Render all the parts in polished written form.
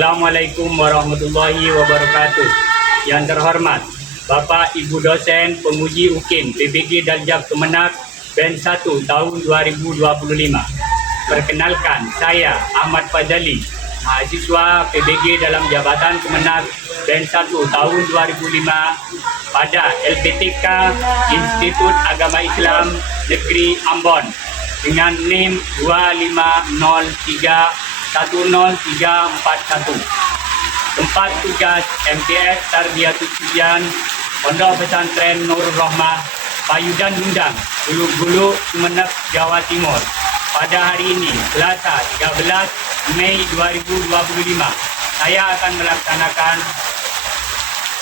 Assalamualaikum warahmatullahi wabarakatuh. Yang terhormat Bapak Ibu dosen penguji UKIM PBG Daljab Kemenak Band 1 tahun 2025. Perkenalkan, saya Ahmad Fazali, mahasiswa PBG dalam Jabatan Kemenak Band 1 tahun 2005 pada LPTK Institut Agama Islam Negeri Ambon dengan NIM 250310341. Tempat tugas MTS Tarbiyatul Sibyan Pondok Pesantren Nurul Rahmah Payudan Gundang, Gulu-Gulu, Sumeneb, Jawa Timur. Pada hari ini, Selasa 13 Mei 2025, saya akan melaksanakan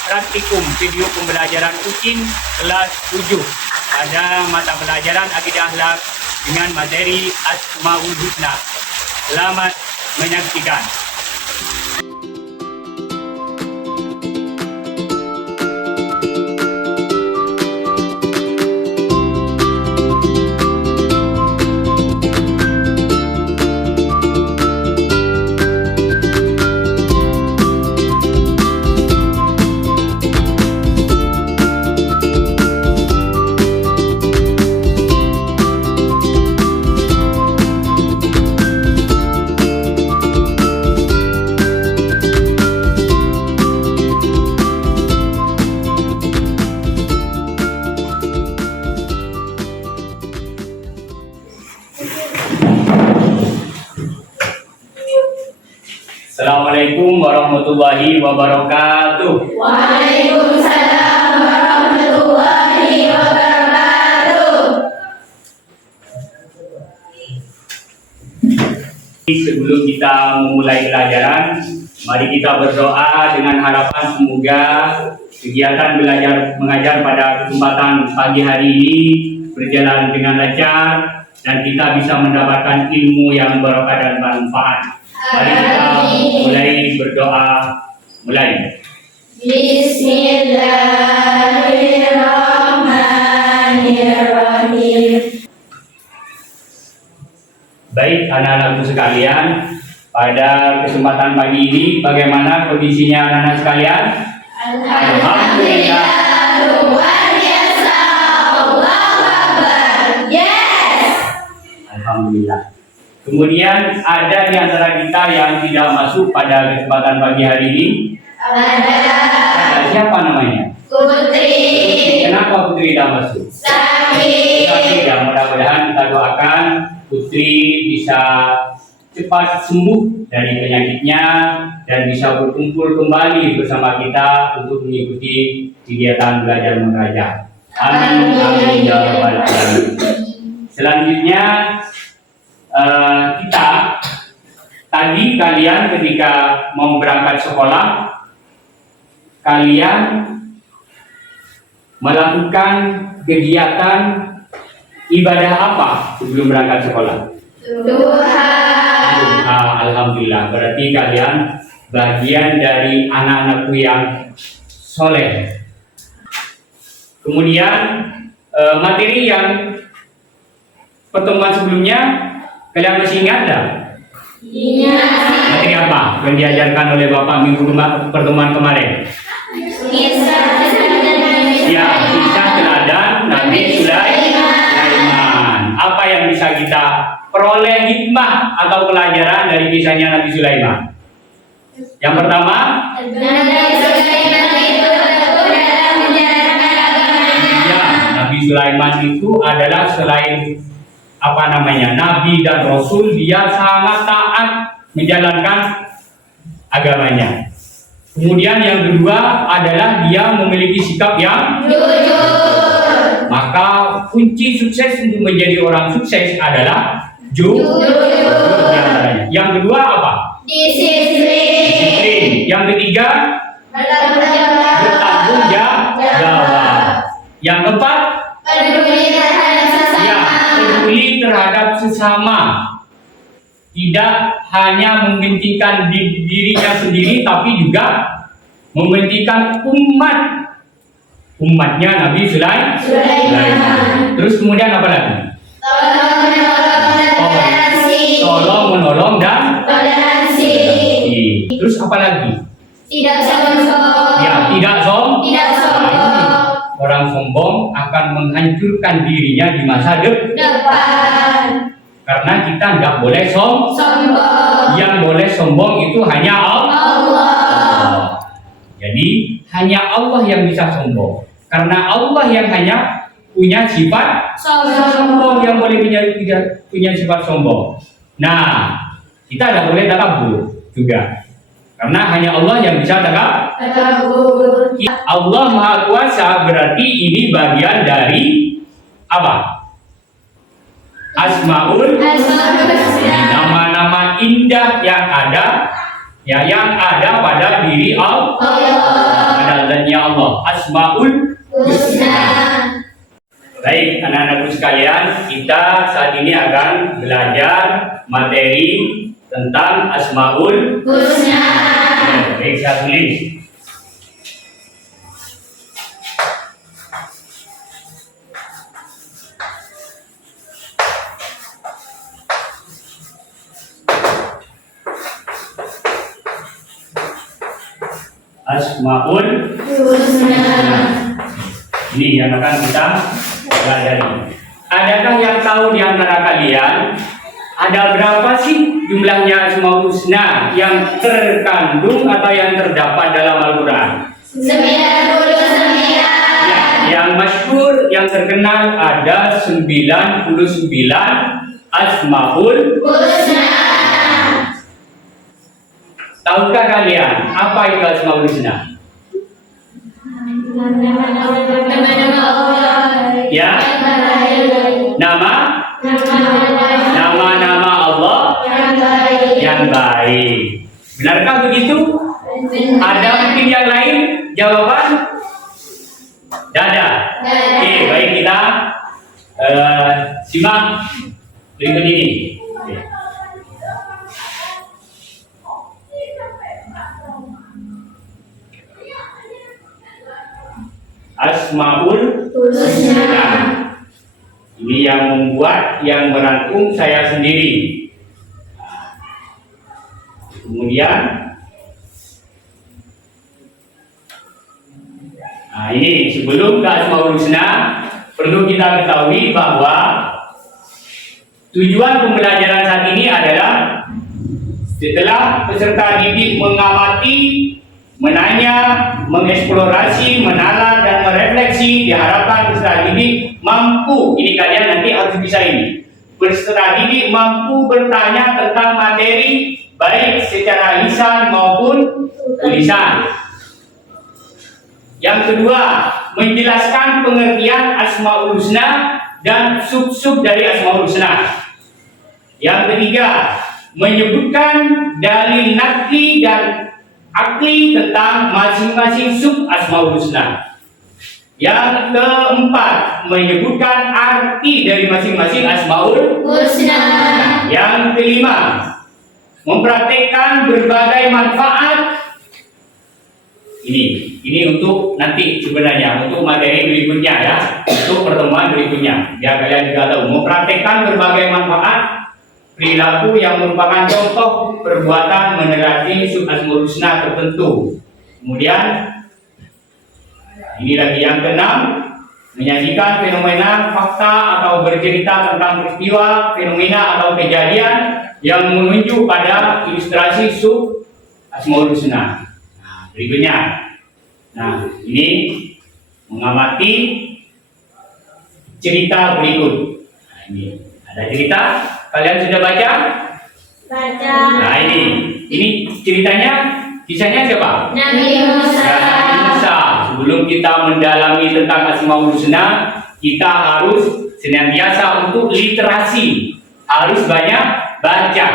praktikum video pembelajaran UKIM kelas 7 pada mata pelajaran Akidah Akhlak dengan materi Asmaul Husna. Selamat menyaksikan. Assalamualaikum warahmatullahi wabarakatuh. Waalaikumsalam warahmatullahi wabarakatuh. Sebelum kita memulai pelajaran, mari kita berdoa dengan harapan semoga kegiatan belajar mengajar pada kesempatan pagi hari ini berjalan dengan lancar dan kita bisa mendapatkan ilmu yang barokah dan bermanfaat. Mari kita mulai berdoa. Mulai. Bismillahirrahmanirrahim. Baik anak-anakku sekalian, pada kesempatan pagi ini bagaimana kondisinya anak-anak sekalian? Alhamdulillah, luar biasa. Allahu Akbar. Yes. Alhamdulillah. Kemudian ada di antara kita yang tidak masuk pada kesempatan pagi hari ini. Ada siapa namanya? Putri. Kenapa Putri tidak masuk? Sakit. Ya, mudah-mudahan kita doakan Putri bisa cepat sembuh dari penyakitnya dan bisa berkumpul kembali bersama kita untuk mengikuti kegiatan belajar mengajar. Amin amin ya rabbal alamin. Selanjutnya kita tadi kalian ketika mau berangkat sekolah, kalian melakukan kegiatan ibadah apa sebelum berangkat sekolah? Tuhan. Alhamdulillah, berarti kalian bagian dari anak-anakku yang soleh. Kemudian materi yang pertemuan sebelumnya kalian masih ingat tak? Iya. Materi apa yang diajarkan oleh Bapak minggu pertemuan kemarin? Ya, kisah teladan Nabi Sulaiman. Apa yang bisa kita peroleh hikmah atau pelajaran dari kisahnya Nabi Sulaiman? Yang pertama, Nabi Sulaiman itu adalah selain Nabi dan Rasul, dia sangat taat menjalankan agamanya. Kemudian yang kedua adalah dia memiliki sikap yang jujur. Maka kunci sukses untuk menjadi orang sukses adalah jujur. Yang kedua apa? Disiplin. Yang ketiga, bertanggung jawab. Yang keempat, peduli terhadap sesama. Tidak hanya mementingkan dirinya sendiri, tapi juga mementingkan umatnya Nabi Sulaiman. Terus kemudian apa lagi? Tolong menolong dan toleransi. Oke. Terus apa lagi? Tidak sombong. Ya, tidak sombong. Tidak sombong. Orang sombong akan menghancurkan dirinya di masa Depan. karena kita nggak boleh Sombong. Yang boleh sombong itu hanya Allah. Jadi hanya Allah yang bisa sombong. Karena Allah yang hanya punya sifat sombong, yang boleh punya sifat sombong. Nah, kita tidak boleh takabur juga. Karena hanya Allah yang bisa Takabur. Allah Maha Kuasa, berarti ini bagian dari apa? Asmaul Husna. Nama-nama indah yang ada pada diri Allah. Pada zatnya Allah. Asmaul Husna. Baik, anak-anakku sekalian, kita saat ini akan belajar materi tentang Asmaul Husna. Baik, saya tulis. Asmaul Husna. Ini yang akan kita pelajari. Adakah yang tahu di antara kalian ada berapa sih jumlahnya Asmaul Husna yang terkandung atau yang terdapat dalam Al-Quran? 99. Ya, yang masyhur, yang terkenal ada 99 Asmaul. Husna. Tahukah kalian apa itu Asmaul Husna? Nama-nama Allah. Ya, nama-nama Allah yang baik. Benarkah begitu? Ada mungkin yang lain? Jawaban? Dada. Oke, baik, kita simak berikut ini. Oke. Asmaul Husna. Ini yang membuat, yang merangkum saya sendiri. Kemudian, nah ini sebelum ke Asmaul Husna, perlu kita ketahui bahwa tujuan pembelajaran saat ini adalah setelah peserta didik mengamati, menanya, mengeksplorasi, menalar, dan merefleksi, diharapkan peserta didik mampu, ini kalian nanti harus bisa ini, peserta didik mampu bertanya tentang materi, baik secara lisan maupun tulisan. Yang kedua, menjelaskan pengertian Asmaul Husna dan sub-sub dari Asmaul Husna. Yang ketiga, menyebutkan dalil nakli dan akli tentang masing-masing sub Asmaul Husna. Yang keempat, menyebutkan arti dari masing-masing Asmaul Husna. Yang kelima, mempraktekkan berbagai manfaat. Ini untuk nanti sebenarnya, untuk materi berikutnya ya, untuk pertemuan berikutnya. Ya, kalian juga tahu, mempraktekkan berbagai manfaat perilaku yang merupakan contoh perbuatan mendekati sub Asmaul Husna tertentu. Kemudian ini lagi yang keenam, menyajikan fenomena, fakta atau bercerita tentang peristiwa, fenomena atau kejadian yang menunjuk pada ilustrasi sub Asmaul Husna. Nah, berikutnya, nah ini mengamati cerita berikut. Nah, ini ada cerita. Kalian sudah baca? Baca. Nah ini ceritanya, kisahnya siapa? Nabi Musa. Ya, Nabi Musa. Sebelum kita mendalami tentang Asmaul Husna, kita harus senantiasa untuk literasi, harus banyak baca.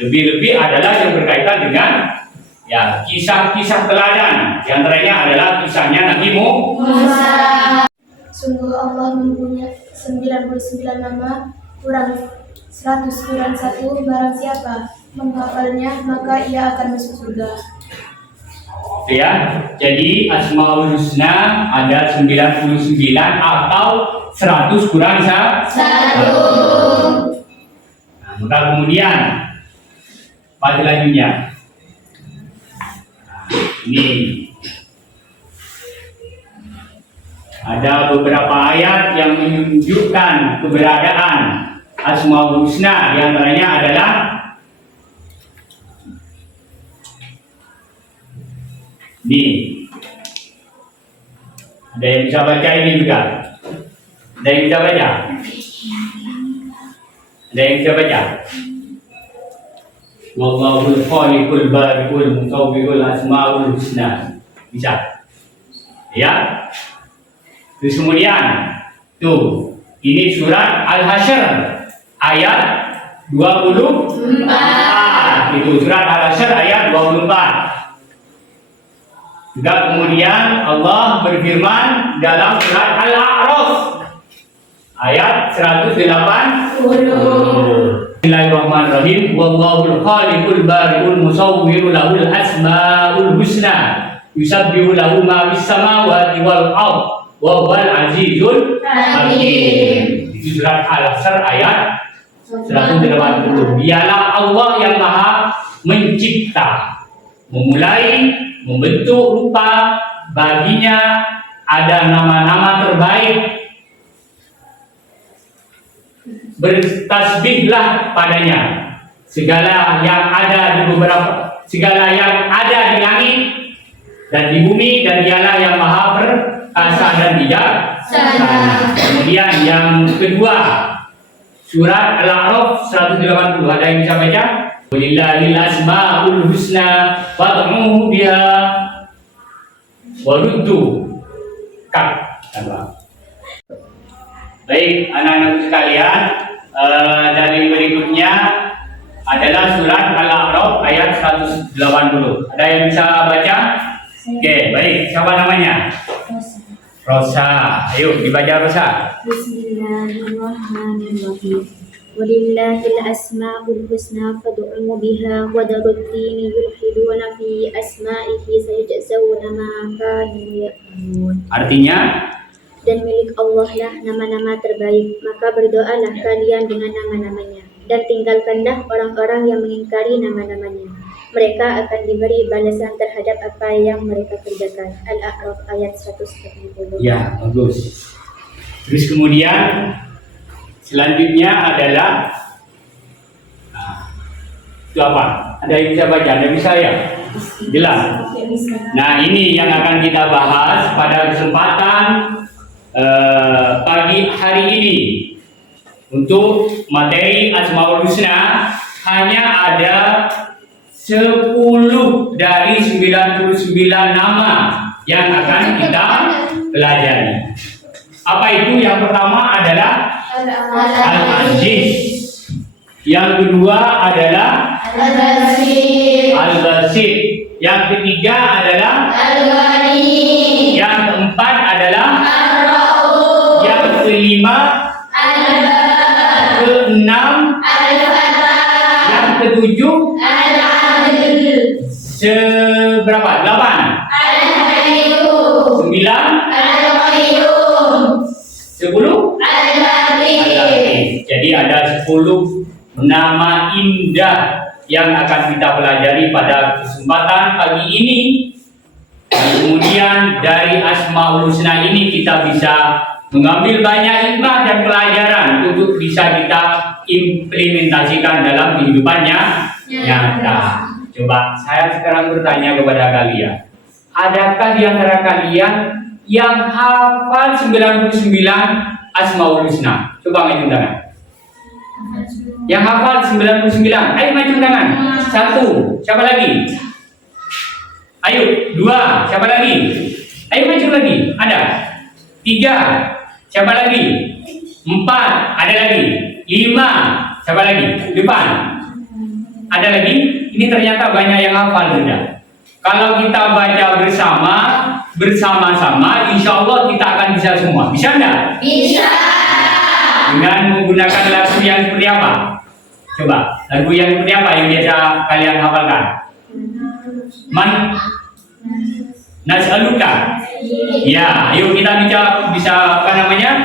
Lebih-lebih adalah yang berkaitan dengan ya kisah-kisah teladan. Yang antaranya adalah kisahnya Nabi Musa. Sungguh Allah mempunyai 99 nama, kurang 100 kurang 1, barang siapa menghafalnya maka ia akan masuk surga. ya. Jadi Asmaul Husna ada 99 atau 100 kurang 1. Nah, maka kemudian pada selanjutnya Ini ada beberapa ayat yang menunjukkan keberadaan Asmaul Husna. Di antaranya adalah ini. Ada yang bisa baca ini juga? Ada yang bisa baca? Ada yang bisa baca? Wallahul khaliqul bari'ul musawwirul asmaul husna. Bisa? Ya? Terus kemudian tuh, ini surat Al-Hasyr ayat 24. Itu surat Al-Hasyr ayat 24. Juga kemudian Allah berfirman dalam surat Al-A'raf ayat 180. Bismillahirrahmanirrahim. Wallahul khaliqul bari'ul musawwirul lahul asmaul husna. Yusabbihu lahu ma fis samawati wal ardh wa huwal azizul hakim. Itu surat Al-Hasyr ayat 180. Dialah Allah yang Maha mencipta, memulai, membentuk rupa, baginya ada nama-nama terbaik. Bertasbihlah padanya segala yang ada di langit dan di bumi, dan dialah yang Maha perkasa dan bijaksana. Kemudian yang kedua, surat Al-A'raf 180. Ada yang bisa baca? Walillahil asmaul husna fad'uhu biha waruddu kak. Baik, anak-anak sekalian, dari berikutnya adalah surat Al-A'raf ayat 180. Ada yang bisa baca? Oke, baik. Siapa namanya? Rosa. Ayo dibaca Rosa. Bismillahirrahmanirrahim. Walillahil asmaul husna fad'uhu biha wa darud dini yulhiduna fi asma'ihi sayajzawna ma kanu ya'malun. Artinya, dan milik Allah lah nama-nama terbaik, maka berdoalah kalian dengan nama-namanya, dan tinggalkanlah orang-orang yang mengingkari nama-namanya. Mereka akan diberi balasan terhadap apa yang mereka kerjakan. Al-A'raf ayat 140. ya bagus. Terus kemudian selanjutnya adalah itu apa? Ada yang bisa baca? Ada bisa ya? Jelas. Nah, ini yang akan kita bahas pada kesempatan pagi hari ini. Untuk materi Asmaul Husna hanya ada 10 dari 99 nama yang akan kita pelajari. Apa itu? Yang pertama adalah Al-Aziz. Yang kedua adalah Al-Basit. Yang ketiga adalah Al-Ghani. Yang keempat adalah Ar-Ra'uf. Yang kelima Al-Bar. keenam, Al-Fatah. yang ketujuh, Al-Adil. seberapa? 8, Al-Hayyu. 9, Al-Qayyum. 10. Al-Latif. Jadi ada 10 nama indah yang akan kita pelajari pada kesempatan pagi ini. Dan kemudian dari Asmaul Husna ini kita bisa mengambil banyak hikmah dan pelajaran untuk bisa kita implementasikan dalam kehidupannya nyata. Coba saya sekarang bertanya kepada kalian, adakah di antara kalian yang hafal 99 Asmaul Husna? Coba maju tangan. Yang hafal 99, ayo maju tangan. 1, siapa lagi? Ayo, 2, siapa lagi? Ayo maju lagi, ada. 3, siapa lagi? 4, ada lagi. 5, siapa lagi? Depan. Ada lagi? Ini ternyata banyak yang hafal sudah. Kalau kita baca bersama-sama, insya Allah kita akan bisa semua. Bisa enggak? Bisa. Dengan menggunakan lagu yang seperti apa? Coba, lagu yang seperti apa yang biasa kalian hafalkan? Nas'aluka. Ya, ayo kita bisa apa namanya?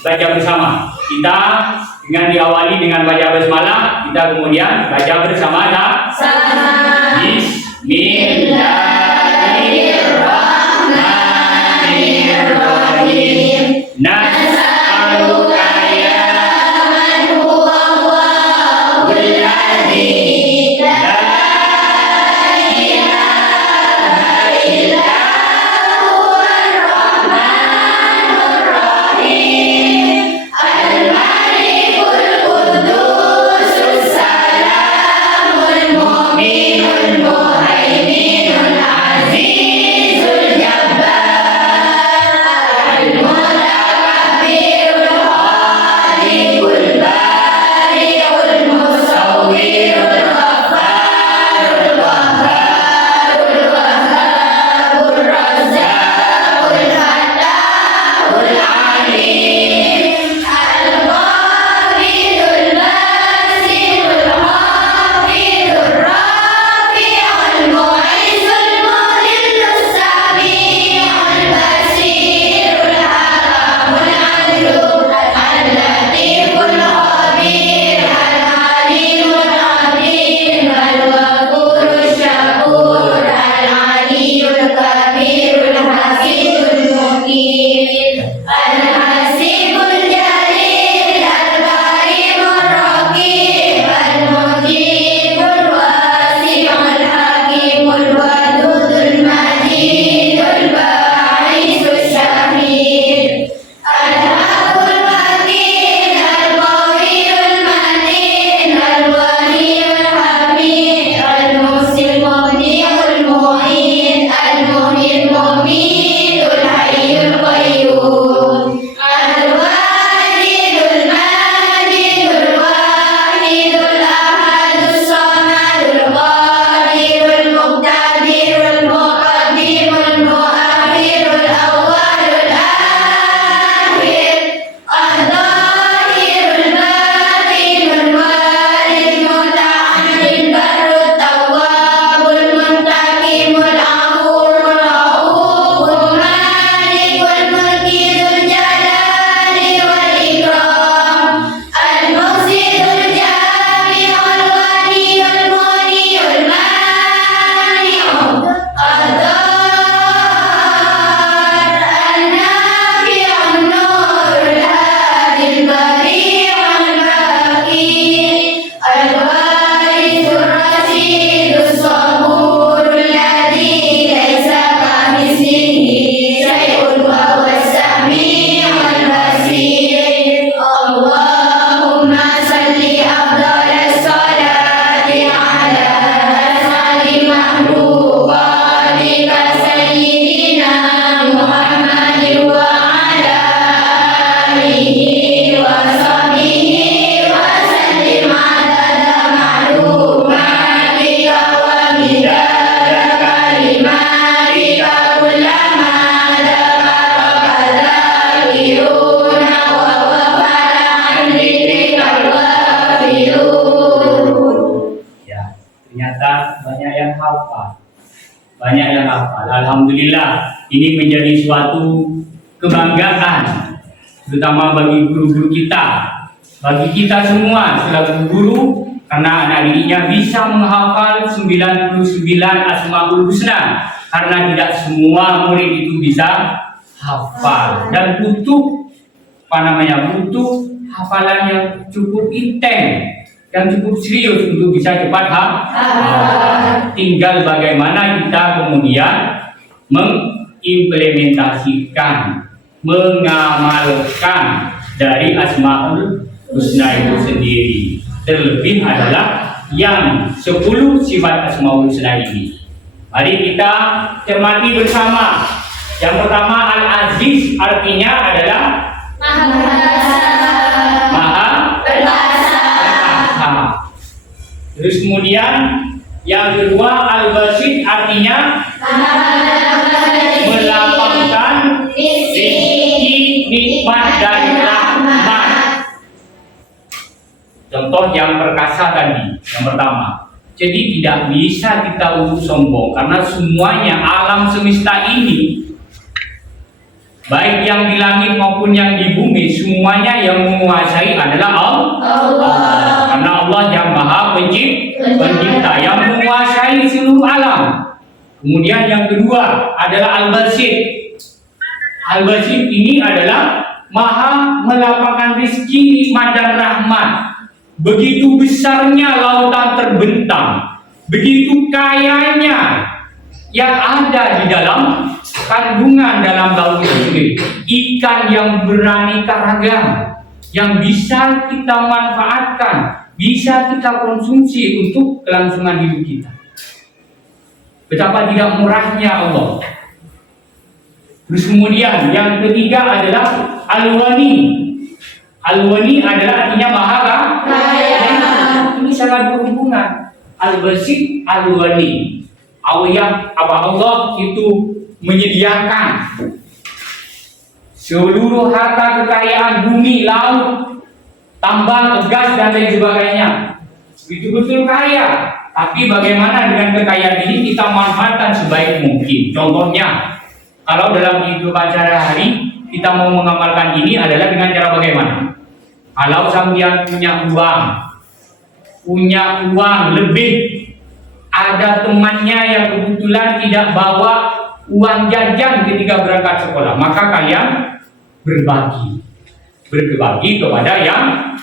Baca bersama. Kita dengan diawali dengan baca basmalah, kita kemudian baca bersama. Sama. Bismillahirrahmanirrahim. Nas'aluka ya man huwa Allahul ladzi la ilaha illa huwar rahmanur rahim. Al-Malikul Quddusus Salamul Mu'minul Muhaiminul Azizul Jabbar Al-Mutakabbirul Khaliqul Bari'ul Musawwirul Ghaffarul Wahhabul Wahhabur Razzaqul Fattahul Alim Al-Qabidul Basidul Hafidul Rafi'ul Mu'izzul Mudhillus Sami'ul Basirul Hakamul Adlul Al-Latiful Khabir Al-Alimul Alim Al-Ghafurus Syakur Al-Aliyyul Kabirul Hafizul Muqim Al-Hasibul Jalil Al-Karimur Raqib Al-Mujibul Wasi'ul Hakimul Wadudul Majidul Ba'isus Syahid Al-Haqqul Matin Al-Qawiyul Matin Al-Waliyul Hamid Al-Musil Mubdi'ul Mu'id Al-Muhil Mumidul Hayyul Qayyum Al-Wajidul Majidul Wahidul Ahadus Samadul Qadirul Muqtadirul Muqaddimul Muakhirul Awwalul Akhir Al-Zahirul Batinul Walid Muta'alil Barrut Tawwabul Muntaqimul Afurul Rauful Malikul Mulki Dzul Jalali wal Ikram Al-Muqsitul Jami'ul Ghaniyul Muniyul Mani'ul Ad-Dar An-Nafi'un Nurul Hadil Bari'ul Baqi Al-Warithur Rasidus Saburul Ladzi laisa kamitslihi syai'un wa huwas Sami'ul Basir Allahumma salli afdalas salati ala as'ali mahluqatika sayyidina Muhammadin wa ala alihi wa sahbihi wa sallim adada ma'lumatika wa midada kalimatika kullama dhakaraka dzakiruna wa ghafara an dzikrikal ghafilun. Ya, ternyata banyak yang hafal. Banyak yang hafal. Alhamdulillah, ini menjadi suatu kebanggaan, terutama bagi guru-guru kita, bagi kita semua selaku guru, karena anak didiknya bisa menghafal 99 Asmaul Husna, karena tidak semua murid itu bisa hafal dan butuh butuh hafalan yang cukup intens, yang cukup serius untuk bisa cepat hafal. Tinggal bagaimana kita kemudian mengimplementasikan, mengamalkan dari Asmaul Husna itu sendiri. Terlebih adalah yang 10 sifat Asmaul Husna ini. Mari kita cermati bersama. Yang pertama, Al-Aziz artinya adalah Maha Perkasa. Terus kemudian yang kedua, Al-Basit artinya melapangkan rezeki, nikmat dan rahmat. Contoh yang perkasa tadi, yang pertama. Jadi tidak bisa kita untuk sombong, karena semuanya alam semesta ini, baik yang di langit maupun yang di bumi, semuanya yang menguasai adalah Allah. Karena Allah yang maha pencipta, yang menguasai seluruh alam. Kemudian yang kedua adalah Al-Basit. Al-Basit ini adalah maha melapangkan rezeki, nikmat dan rahmat. Begitu besarnya lautan terbentang, begitu kayanya yang ada di dalam kandungan dalam laut itu sendiri. Ikan yang beraneka ragam, yang bisa kita manfaatkan, bisa kita konsumsi untuk kelangsungan hidup kita. Betapa tidak murahnya Allah. Terus kemudian yang ketiga adalah Al-Wani. Al-Wani adalah artinya maha kaya. Ini sangat berhubungan. Al-Basit, Al-Wani. Allah itu menyediakan seluruh harta kekayaan bumi, laut, tambang, gas dan lain sebagainya. Betul-betul kaya. Tapi bagaimana dengan kekayaan ini kita manfaatkan sebaik mungkin. Contohnya, kalau dalam kehidupan sehari-hari kita mau mengamalkan ini adalah dengan cara bagaimana? Kalau sampean punya uang lebih, ada temannya yang kebetulan tidak bawa uang jajan ketika berangkat sekolah, maka kalian berbagi kepada yang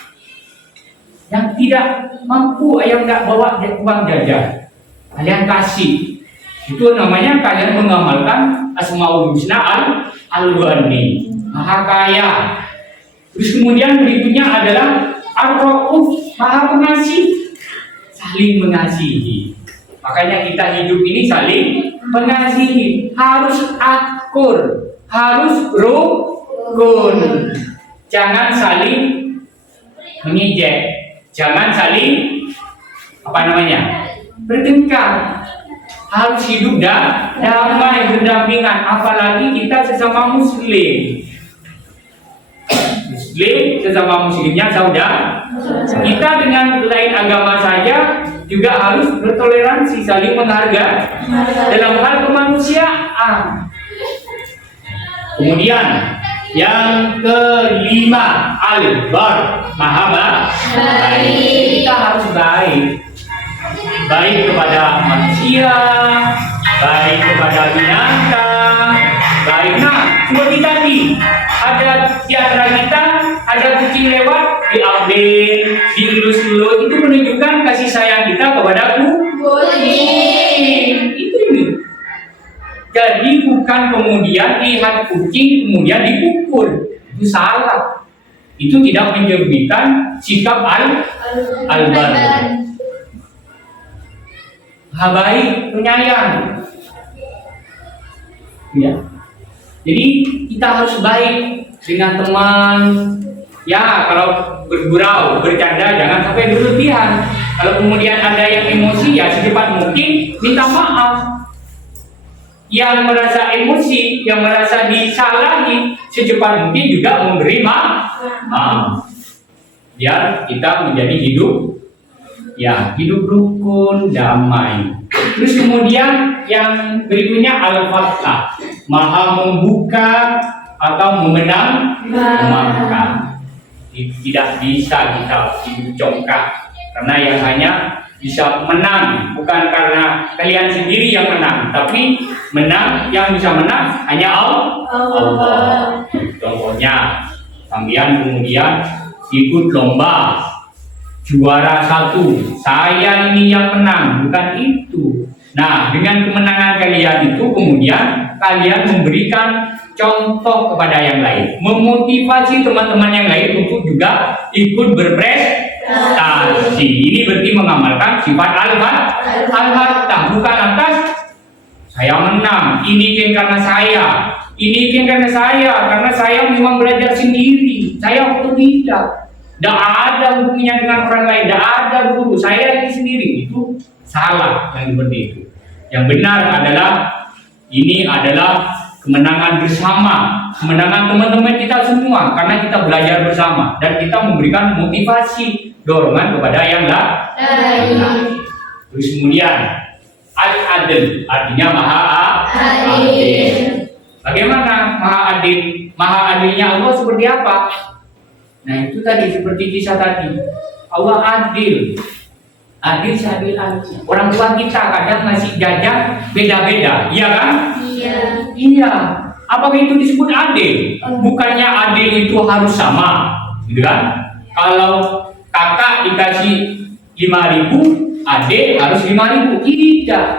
tidak mampu, yang tidak bawa uang jajan, kalian kasih. Itu namanya kalian mengamalkan Asmaul Husna Al-Ghani, maha kaya. Terus kemudian berikutnya adalah Ar-Rauf, maha pengasih, saling mengasihi. Makanya kita hidup ini saling mengasihi, harus akur, harus rukun. Jangan saling mengejek, jangan saling bertengkar. Harus hidup damai, berdampingan. Apalagi kita sesama muslimnya saudara. Kita dengan lain agama saja juga harus bertoleransi, saling menghargai dalam hal kemanusiaan. Kemudian yang kelima, Al-Bar, maha baik. Kita harus baik kepada manusia, baik kepada binatang, baik. Nah, seperti tadi ada di antara kita ada kucing lewat, diambil, dielus-elus, itu menunjukkan kasih sayang kita kepada kucing. Itu ini. Jadi bukan kemudian lihat kucing kemudian dipukul, itu salah. Itu tidak mencerminkan sikap al-bar. Baik, penyayang. Ya. Jadi kita harus baik dengan teman. Ya, kalau bergurau, bercanda jangan sampai berlebihan. Kalau kemudian ada yang emosi, ya secepat mungkin minta maaf. Yang merasa emosi, yang merasa disalahi, secepat mungkin juga memberi maaf. Biar kita menjadi hidup rukun, damai. Terus kemudian yang berikutnya Al-Fattah, maha membuka atau memenangkan. Tidak bisa kita hidup congkak, karena yang hanya bisa menang bukan karena kalian sendiri yang menang, tapi yang bisa menang hanya Allah. Contohnya, sampean kemudian ikut lomba, juara 1, saya ini yang menang, bukan itu. Nah, dengan kemenangan kalian itu kemudian kalian memberikan contoh kepada yang lain, memotivasi teman-teman yang lain untuk juga ikut berprestasi. Ini berarti mengamalkan sifat al-fattah, bukan atas saya menang, ini karena saya, karena saya memang belajar sendiri, saya tidak. Tidak ada hubungannya dengan orang lain, tidak ada guru, saya ini sendiri. Itu salah yang seperti itu. Yang benar adalah ini adalah kemenangan bersama, kemenangan teman-teman kita semua, karena kita belajar bersama dan kita memberikan motivasi, dorongan kepada yang lain. Terus kemudian Al-Adil, artinya maha adil. Bagaimana maha adil? Maha adilnya Allah seperti apa? Nah, itu tadi seperti kisah tadi. Allah adil. Adil seadil-adilnya. Orang tua kita kadang ngasih jajan beda-beda, iya kan? Iya. Iya. Apakah itu disebut adil? Bukannya adil itu harus sama, gitu kan? Kalau kakak dikasih 5.000, adik harus 5.000.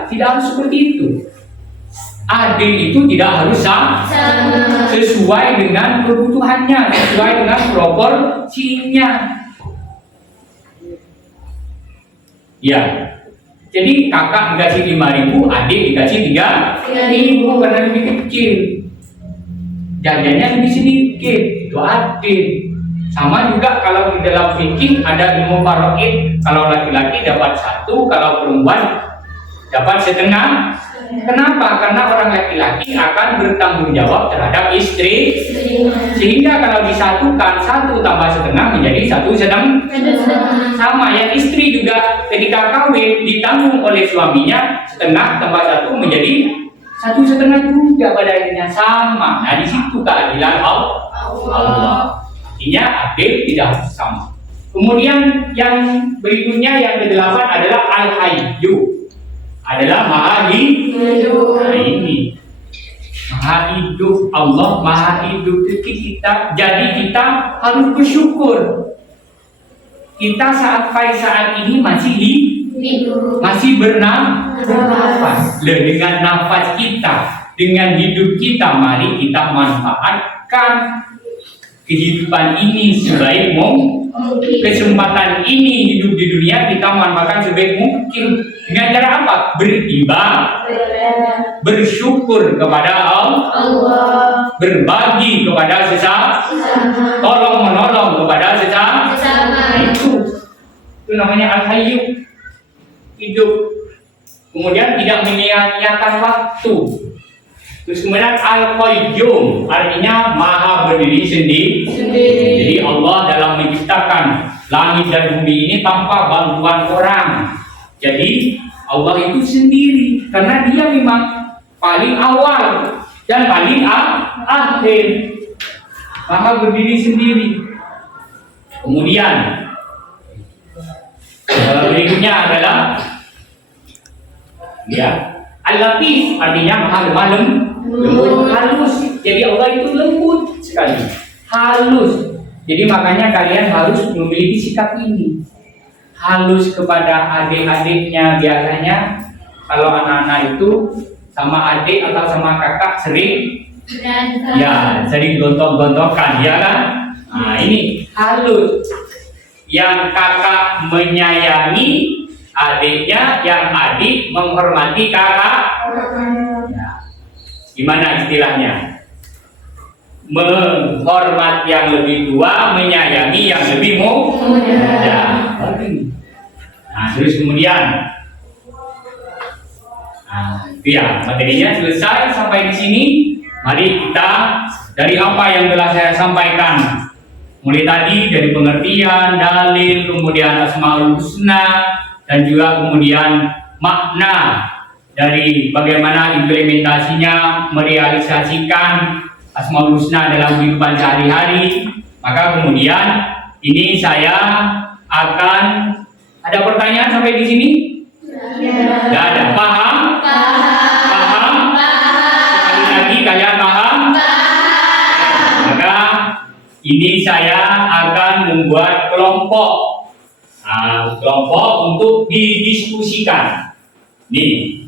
Tidak harus seperti itu. Adil itu tidak harus sama, sesuai dengan kebutuhannya, sesuai dengan proporsinya. Ya, jadi kakak dikasih 5.000, adik dikasih 3.000 karena lebih kecil. Jajannya lebih sedikit, itu adil. Sama juga kalau di dalam fikih ada ilmu faraid, kalau laki-laki dapat 1, kalau perempuan dapat setengah. Kenapa? Karena orang laki-laki akan bertanggung jawab terhadap istri, sehingga kalau disatukan 1 tambah setengah menjadi 1 sedang. Sama ya, istri juga ketika kawin ditanggung oleh suaminya, setengah tambah 1 menjadi 1 setengah juga pada akhirnya, sama. Nah di situ keadilan Allah. Artinya adil tidak harus sama. Kemudian yang berikutnya yang ke-8 adalah Al-Hayyu, adalah Maha Hidup. Nah ini Maha Hidup, Allah Maha Hidup kita. Jadi kita harus bersyukur. Kita sampai saat ini masih hidup, masih bernafas. Dengan nafas kita, dengan hidup kita, mari kita manfaatkan kehidupan ini sebaik mungkin. Kesempatan ini hidup di dunia kita manfaatkan sebaik mungkin. Dengan cara apa? Beribadah, bersyukur kepada Allah, berbagi kepada sesama, tolong menolong kepada sesama. Itu namanya Al-Hayyu, hidup. Kemudian tidak menyia-nyiakan waktu. Terus kemudian Al-Qayyum, artinya maha berdiri sendiri. Jadi Allah dalam menciptakan langit dan bumi ini tanpa bantuan orang. Jadi Allah itu sendiri, karena dia memang paling awal dan paling akhir. Maha berdiri sendiri. Kemudian berikutnya adalah ya Al-Latif, artinya maha lembut, halus. Jadi Allah itu lembut sekali, halus. Jadi makanya kalian harus memiliki sikap ini, halus kepada adik-adiknya. Biasanya kalau anak-anak itu sama adik atau sama kakak sering gontok-gontokan, ya kan? Nah ini halus. Yang kakak menyayangi adiknya, yang adik menghormati kakak. Ya. Gimana istilahnya? Menghormati yang lebih tua, menyayangi yang lebih muda. Nah, terus kemudian, itu ya materinya selesai sampai di sini. Mari kita dari apa yang telah saya sampaikan, mulai tadi dari pengertian, dalil, kemudian Asmaul Husna, dan juga kemudian makna dari bagaimana implementasinya merealisasikan Asmaul Husna dalam kehidupan sehari-hari. Maka kemudian ini saya akan ada pertanyaan sampai di sini? Tidak ada. Paham? Paham? Sekali lagi kalian paham? Maka ini saya akan membuat kelompok. Kelompok untuk didiskusikan. Nih,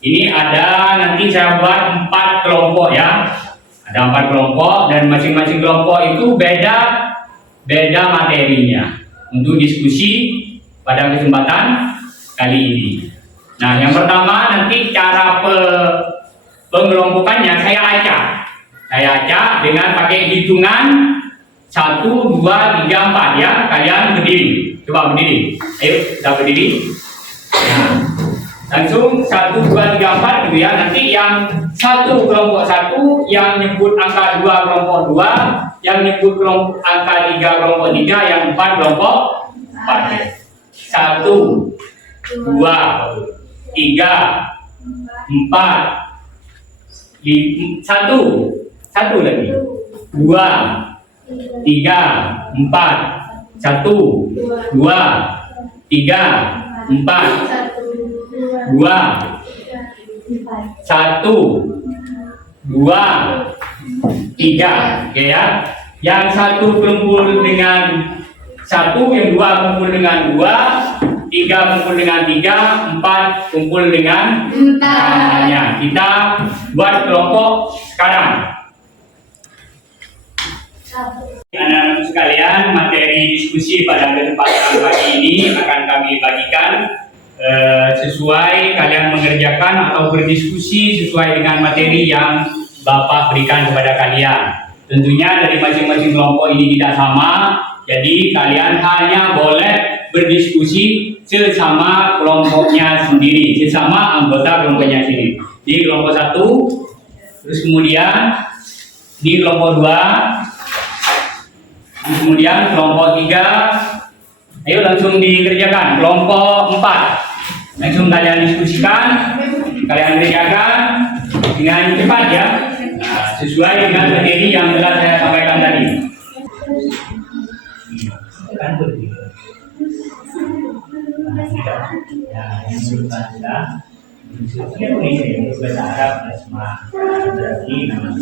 ini ada nanti saya buat 4 kelompok ya. Ada 4 kelompok dan masing-masing kelompok itu beda materinya untuk diskusi pada kesempatan kali ini. Nah, yang pertama nanti cara pengelompokannya saya acak. Saya acak dengan pakai hitungan 1, 2, 3, 4 ya. Kalian berdiri. Coba berdiri. Ayo, kita berdiri. Nah, langsung 1, 2, 3, 4 gitu ya. Nanti yang 1 kelompok 1 yang nyebut angka 2 kelompok 2, yang nyebut angka 3 kelompok 3, yang 4 kelompok 4. 1, 2, 3, 4, 1 lagi, 2, 3, 4, Satu, dua, tiga, empat, dua, satu, dua, tiga. Oke ya. Yang satu kumpul dengan satu, yang dua kumpul dengan dua, tiga kumpul dengan tiga, empat kumpul dengan empat. Kita buat kelompok sekarang. Anak-anak sekalian, materi diskusi pada kesempatan pagi ini akan kami bagikan sesuai kalian mengerjakan atau berdiskusi sesuai dengan materi yang Bapak berikan kepada kalian. Tentunya dari masing-masing kelompok ini tidak sama, jadi kalian hanya boleh berdiskusi sesama kelompoknya sendiri, sesama anggota kelompoknya sendiri. Di kelompok satu, terus kemudian di kelompok dua, kemudian kelompok 3, ayo langsung dikerjakan. Kelompok 4, langsung kalian diskusikan, kalian kerjakan dengan cepat ya, sesuai dengan materi yang telah saya sampaikan tadi. Bahasa Arab, asma, berarti nama.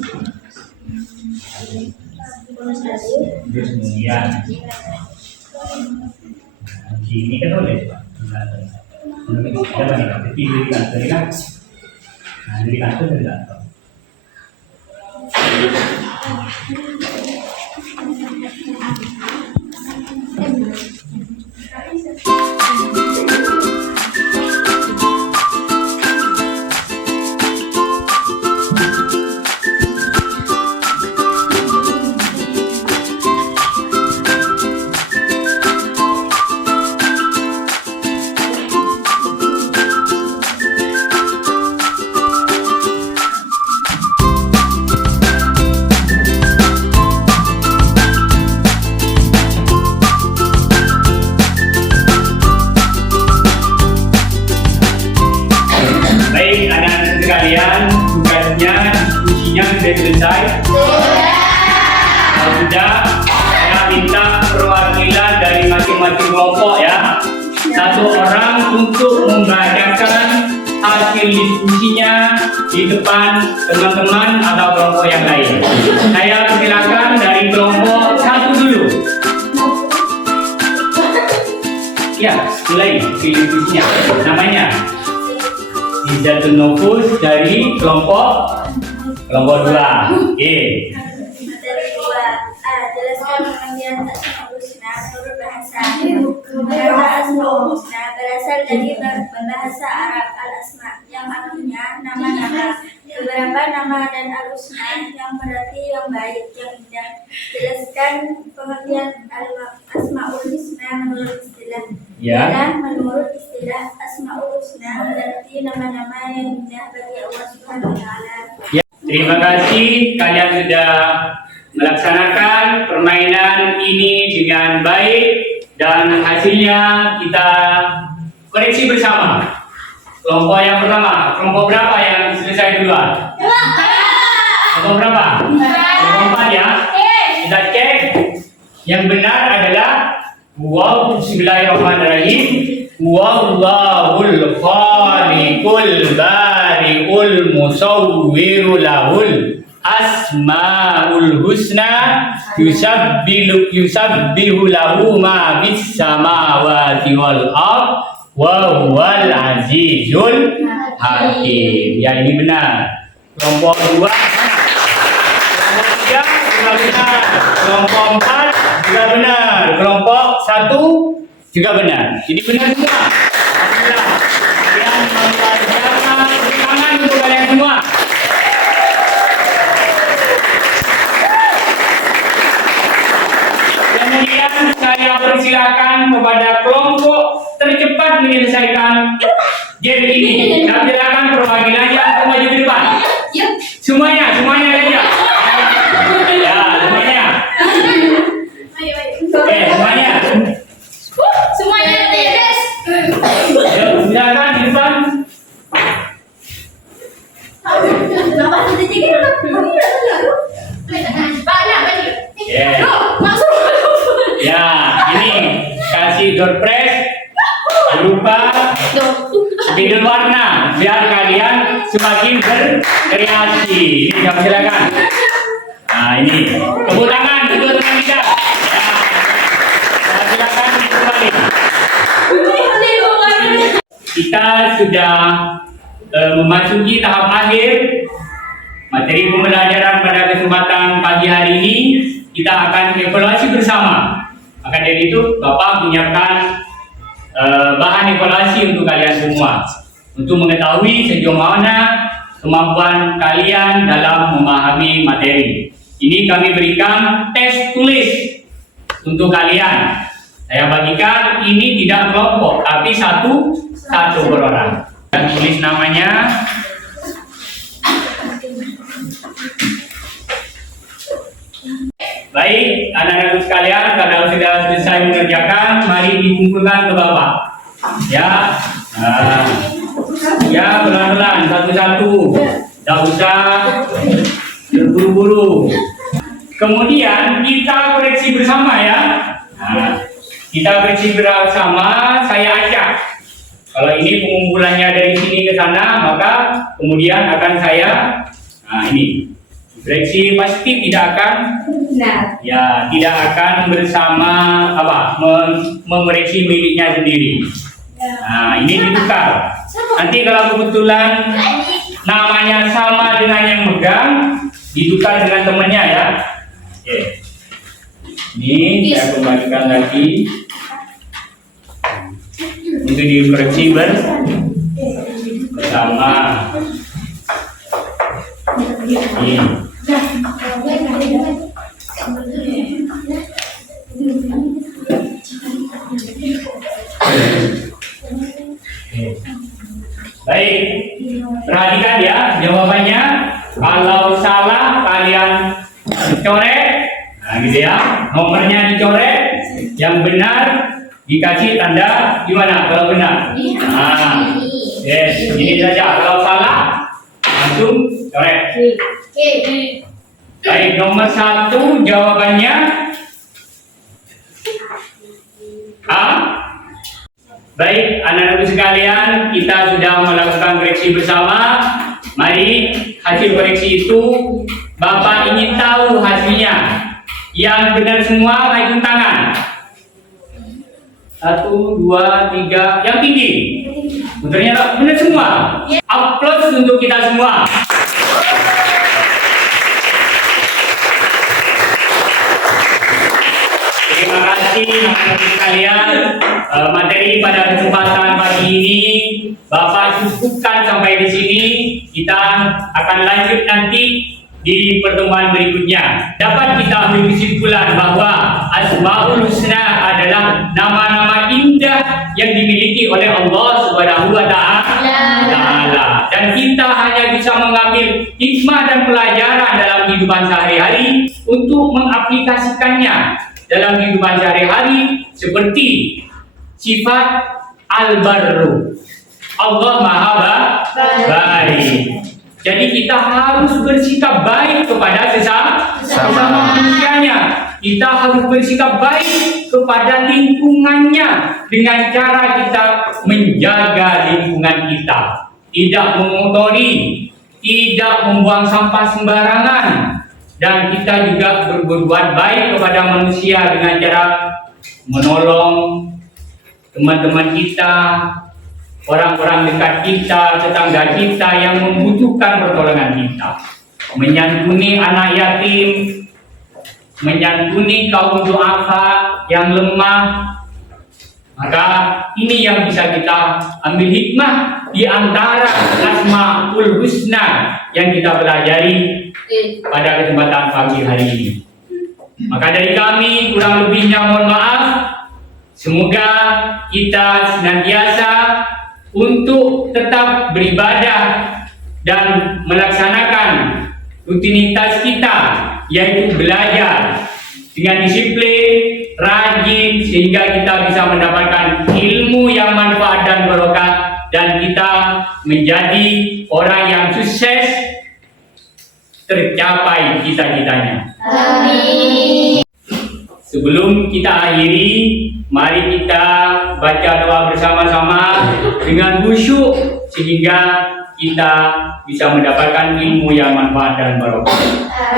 Terus kemudian ini kan boleh Pak. Dari kantor dari kantor. Diskusinya sudah selesai? Kalau sudah, saya minta perwakilan dari masing-masing kelompok ya, satu orang untuk membacakan hasil diskusinya di depan teman-teman atau kelompok yang lain. Saya persilakan dari kelompok satu dulu. Ya, mulai diskusinya. Namanya Izzatul Nufus dari kelompok 2. Oke. Materi 2A. Jelaskan pengertian Asmaul Husna menurut bahasa. Kata Asmaul Husna berasal dari bahasa Arab al-asma yang artinya nama-nama. Beberapa nama dan al-husna yang berarti yang baik, yang indah. Jelaskan pengertian Asmaul Husna menurut istilah. Ya. Menurut istilah Asmaul Husna berarti nama-nama yang indah bagi Allah Subhanahu wa taala. Ya. Terima kasih kalian sudah melaksanakan permainan ini dengan baik dan hasilnya kita koreksi bersama. Kelompok yang pertama, kelompok berapa yang selesai duluan? Kelompok berapa? Kelompok 4 ya. Kita cek. Yang benar adalah Bismillahirrahmanirrahim. Wallahul khaliqul bari'ul musawwiru lahul asmaul husna yusabbihu lahu ma bis samawati wal ard wa huwal azizul hakim. Ya, ini benar. Kelompok 2 kelompok 3 juga benar, kelompok 4 juga benar, kelompok 1 juga benar. Jadi benar semua. Alhamdulillah. Kalian mempelajari tangan untuk kalian semua. Kemudian saya persilakan kepada kelompok tercepat menyelesaikan game ini. Dan silakan perwakilannya untuk maju ke depan. Semuanya aja. Ya, semuanya. Oke, semuanya. Semuanya guys. Ya, silakan di depan. Ya, ini door prize berupa spidol warna biar kalian semakin berkreasi. Ini kami silakan. Nah ini tepuk tangan untuk teman kita. Ya, silakan kembali. Kita sudah memasuki tahap akhir materi pembelajaran pada kesempatan pagi hari ini. Kita akan evaluasi bersama. Maka dari itu Bapak menyiapkan bahan evaluasi untuk kalian semua untuk mengetahui sejauh mana kemampuan kalian dalam memahami materi. Ini kami berikan tes tulis untuk kalian. Saya bagikan ini tidak kelompok, tapi satu per orang. Dan tulis namanya. Baik, anak-anak sekalian, kalau sudah selesai mengerjakan, mari dikumpulkan ke Bapak. Ya, ya pelan-pelan, satu-satu. Tidak usah terburu-buru. Kemudian kita koreksi bersama ya. Nah, kita koreksi bersama, saya ajak. Kalau ini pengumpulannya dari sini ke sana, maka kemudian akan saya, nah ini. Koreksi pasti tidak akan, ya tidak akan bersama mengoreksi miliknya sendiri. Nah ini ditukar. Nanti kalau kebetulan namanya sama dengan yang megang, ditukar dengan temannya ya. Oke. Ini saya kembalikan lagi untuk dikoreksi bersama. Ini. Baik, perhatikan ya jawabannya. Kalau salah kalian coret, nah gitu ya, nomornya dicoret. Yang benar dikasih tanda gimana kalau benar. Nah, yes, ini saja. Kalau salah langsung coret. Baik, nomor 1 jawabannya A. Baik, anak-anak sekalian, kita sudah melakukan koreksi bersama. Mari hasil koreksi itu Bapak ingin tahu hasilnya. Yang benar semua naikkan tangan. 1, 2, 3, yang tinggi. Ternyata benar semua. Aplaus untuk kita semua. Terima kasih anak-anak sekalian. Materi pada kesempatan pagi ini Bapak cukupkan sampai di sini. Kita akan lanjut nanti di pertemuan berikutnya. Dapat kita ambil kesimpulan bahwa Asmaul Husna adalah nama-nama indah yang dimiliki oleh Allah Subhanahu wa Ta'ala. Dan kita hanya bisa mengambil hikmah dan pelajaran dalam kehidupan sehari-hari untuk mengaplikasikannya dalam kehidupan sehari-hari, seperti sifat al-barru. Allah Maha Baik. Jadi kita harus bersikap baik kepada sesama manusianya. Kita harus bersikap baik kepada lingkungannya dengan cara kita menjaga lingkungan kita. Tidak mengotori, tidak membuang sampah sembarangan. Dan kita juga berbuat baik kepada manusia dengan cara menolong teman-teman kita, orang-orang dekat kita, tetangga kita yang membutuhkan pertolongan kita. Menyantuni anak yatim, menyantuni kaum duafa yang lemah. Maka ini yang bisa kita ambil hikmah di antara Asmaul Husna yang kita pelajari pada kesempatan pagi hari ini. Maka dari kami kurang lebihnya mohon maaf. Semoga kita senantiasa untuk tetap beribadah dan melaksanakan rutinitas kita, yaitu belajar dengan disiplin, rajin, sehingga kita bisa mendapatkan ilmu yang manfaat dan barokah, dan kita menjadi orang yang sukses, tercapai cita-citanya. Amin. Sebelum kita akhiri, mari kita baca doa bersama-sama dengan khusyuk sehingga kita bisa mendapatkan ilmu yang manfaat dan barokah.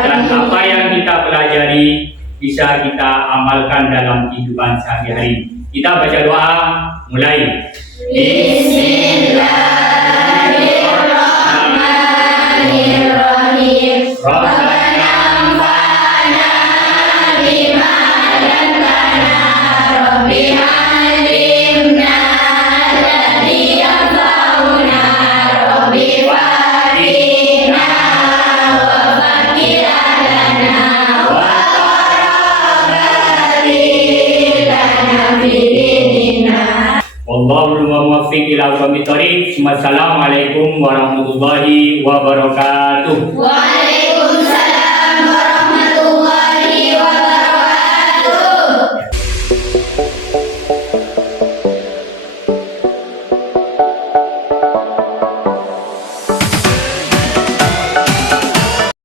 Dan apa yang kita pelajari bisa kita amalkan dalam kehidupan sehari-hari. Kita baca doa, mulai. Bismillahirrahmanirrahim. Rabbana Anfa'na bima 'allamtana. Rabbi 'allimna alladhi yanfa'una. Rabbi wa'adina wa faqir lana wa qarabati lana fi dinina. Wallahul muwaffiq ila aqwamit thoriq. Wassalamualaikum warahmatullahi wabarakatuh. Wa